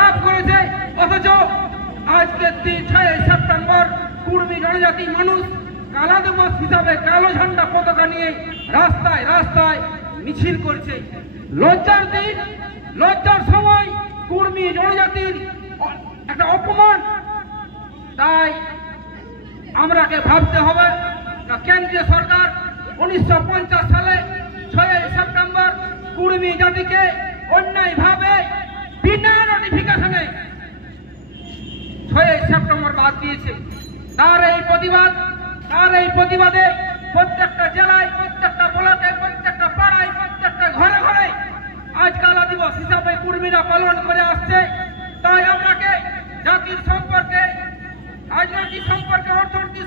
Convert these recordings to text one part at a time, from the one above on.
লাভ করেছে, অথচ আজকে 6 সেপ্টেম্বর কুর্মী জনজাতি মানুষ কালা দিবস হিসাবে কালো ঝান্ডা পতাকা নিয়ে রাস্তায় রাস্তায় মিছিল করছে। লজ্জার দিন, লজ্জার সময় কুর্মী জনজাতির একটা অপমান। তাই আমরাকে ভাবতে হবে, কেন্দ্রীয় সরকার 1950 সালে 6 সেপ্টেম্বর কুর্মী জাতিকে অন্যায়ভাবে বিনা নোটিফিকেশনে 6 সেপ্টেম্বর বাদ দিয়েছে। তার এই প্রতিবাদে প্রত্যেকটা জেলায়, প্রত্যেকটা ব্লকে, প্রত্যেকটা পাড়ায়, প্রত্যেকটা ঘরে ঘরে আজ কালা দিবস হিসাবে কুর্মীরা পালন করে আসছে। তাই আমরাকে জাতির সম্পর্কে, রাজনৈতিক সম্পর্কে, অর্থনৈতিক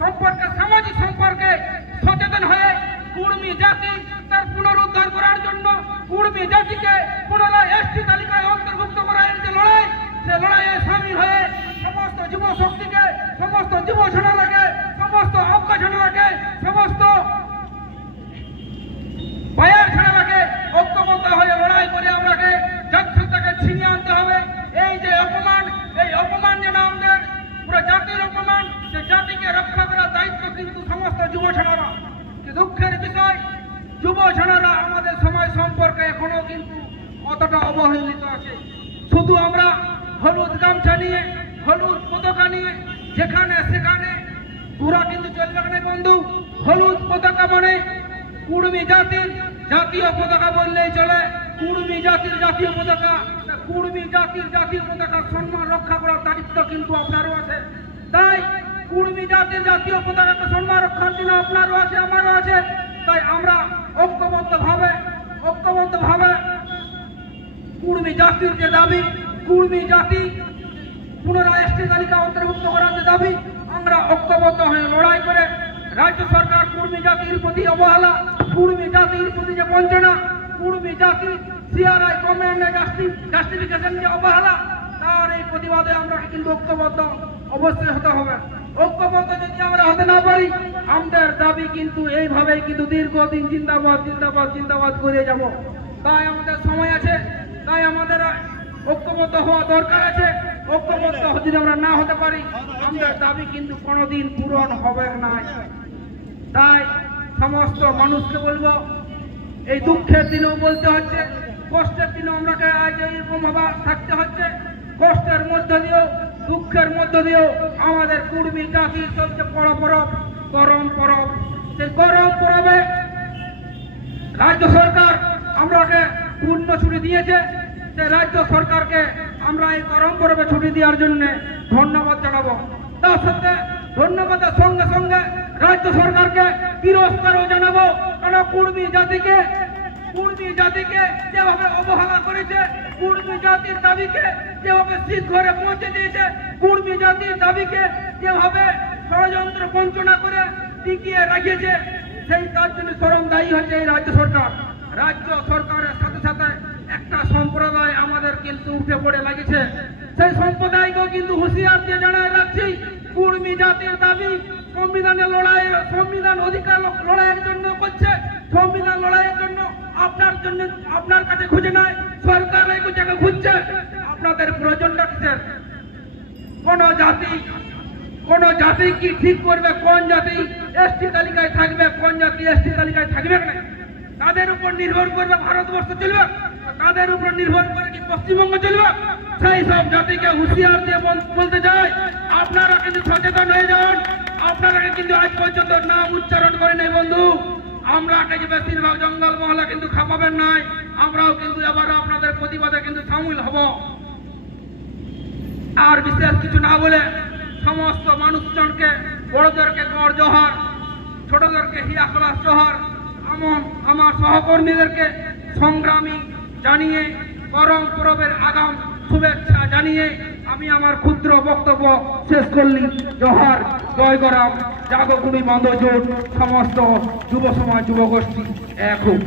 সম্পর্কে, সামাজিক সম্পর্কে সচেতন হয়ে কুর্মী জাতি তার পুনরুদ্ধার করার জন্য, কুর্মী জাতিকে পুনরায় এসটি তালিকায় অন্তর্ভুক্ত করার যে লড়াই, সে লড়াইয়ে সামিল হয়ে সমস্ত যুব শক্তিকে, সমস্ত যুব সেনাকে, সমস্ত অজ্ঞ সেনাকে, সমস্ত পায়ের সেনাকে ঐক্যবদ্ধ হয়ে লড়াই করে আমরাকে জাতীয়তাকে ছিনিয়ে আনতে হবে। এই যে অপমান, এই অপমান যেন আমাদের পুরো জাতির অপমান, সে জাতিকে রক্ষা করার দায়িত্ব কিন্তু সমস্ত যুব সেনারা। দুঃখের বিষয়, যুব সেনারা আমাদের সমাজ সম্পর্কে এখনো কিন্তু অতটা অবহেলিত আছে। শুধু আমরা হলুদ গামছা নিয়ে, হলুদ পতাকা নিয়ে যেখানে সেখানে ঘোরা কিন্তু চলবে না বন্ধু। হলুদ পতাকা মানে কুর্মী জাতির জাতীয় পতাকা বললেই চলে। কুর্মী জাতির জাতীয় পতাকা, কুর্মী জাতির জাতীয় পতাকার সম্মান রক্ষা করার দায়িত্ব কিন্তু আপনারও আছে। তাই কুর্মী জাতির জাতীয় পতাকাকে সম্মান রক্ষার জন্য আপনারও আছে, আমারও আছে। তাই আমরা ঐক্যবদ্ধভাবে কুর্মী জাতির যে দাবি, কুর্মী জাতি পুনরায় এসটি তালিকা অন্তর্ভুক্ত করার যে দাবি, আমরা ঐক্যবদ্ধ হয়ে লড়াই করে রাজ্য সরকার কুর্মী জাতির প্রতি অবহেলা, কুর্মী জাতির প্রতি যে বঞ্চনা, কুর্মী জাতির সিআরআই কমান্ডে জাস্টিফিকেশন যে অবহেলা, তার এই প্রতিবাদে আমরা কিন্তু ঐক্যবদ্ধ অবশ্যই হতে হবে। ঐক্যবদ্ধ যদি আমরা হতে না পারি, আমাদের দাবি কিন্তু এইভাবেই কিন্তু দীর্ঘদিন জিন্দাবাদ জিন্দাবাদ জিন্দাবাদ করে যাব। তাই আমাদের সময় আছে, তাই আমাদের ঐক্যবদ্ধ হওয়া দরকার আছে। ঐক্যবদ্ধ যদি আমরা না হতে পারি, আমাদের দাবি কিন্তু কোনোদিন পূরণ হবে না। তাই সমস্ত মানুষকে বলবো, এই দুঃখের দিনেও বলতে হচ্ছে, কষ্টের দিনেও আমরাকে আজ এইরকম ভাবে থাকতে হচ্ছে। কষ্টের মধ্য দিয়েও, দুঃখের মধ্য দিয়েও আমাদের কুর্মী জাতির সবচেয়ে বড় পরব করম পরব। সেই করম পরবে রাজ্য সরকার আমরাকে পূর্ণ ছুটি দিয়েছে। সেই রাজ্য সরকারকে আমরা এই করম পরবে ছুটি দেওয়ার জন্য ধন্যবাদ জানাবো। তার সাথে ধন্যবাদের সঙ্গে সঙ্গে রাজ্য সরকারকে তিরস্কারও জানাবো। কারণ কুর্মী জাতিকে যেভাবে অবহেলা করেছে, কুর্মী জাতির দাবিকে যেভাবে শীত ঘরে পৌঁছে দিয়েছে, কুর্মী জাতির দাবিকে যেভাবে ষড়যন্ত্র বঞ্চনা করে টিকিয়ে রাখিয়েছে, সেই তার জন্য চরম দায়ী হচ্ছে এই রাজ্য সরকার। রাজ্য সরকারের সাথে সাথে একটা সম্প্রদায় আমাদের কিন্তু উঠে পড়ে লাগিয়েছে। সেই সম্প্রদায়কেও কিন্তু হুঁশিয়ার দিয়ে জানাই রাখছি, কুর্মী জাতির দাবি সংবিধানের লড়াই, সংবিধান অধিকার লড়াইয়ের জন্য করছে। সংবিধান লড়াইয়ের জন্য আপনার কাছে খুঁজে নয়, সরকার এই জায়গায় খুঁজছে। আপনাদের প্রয়োজনটা কিসের? কোন জাতি কি ঠিক করবে কোন জাতি এসটি তালিকায় থাকবে, কোন জাতি এসটি তালিকায় থাকবে না? তাদের উপর নির্ভর করবে ভারতবর্ষ চলবে? তাদের উপর নির্ভর করে কি পশ্চিমবঙ্গ চলবে? সেই সব জাতিকে হুঁশিয়ার দিয়ে বলতে চাই, আপনারা কিন্তু সচেতন হয়ে যান। আপনারা কিন্তু আজ পর্যন্ত নাম উচ্চারণ করে নেই বন্ধু। আমরা যে বেশিরভাগ জঙ্গল মহলা কিন্তু খাপাবেন নাই, আমরাও কিন্তু এবার আপনাদের প্রতিবাদে কিন্তু সামিল হব। আর বিশেষ কিছু না বলে সমস্ত মানুষজনকে, বড়দেরকে গড় জোহার, ছোটদেরকে হিয়া খলাস জোহার, আমার সহকর্মীদেরকে সংগ্রামী জানিয়ে, করম পরবের আগাম শুভেচ্ছা জানিয়ে আমি আমার ক্ষুদ্র বক্তব্য শেষ করলি। জোহার, জয় গরাম, জাগো কুর্মী বান্ধব জোট, সমস্ত যুব সমাজ, যুবগোষ্ঠী এক হোক।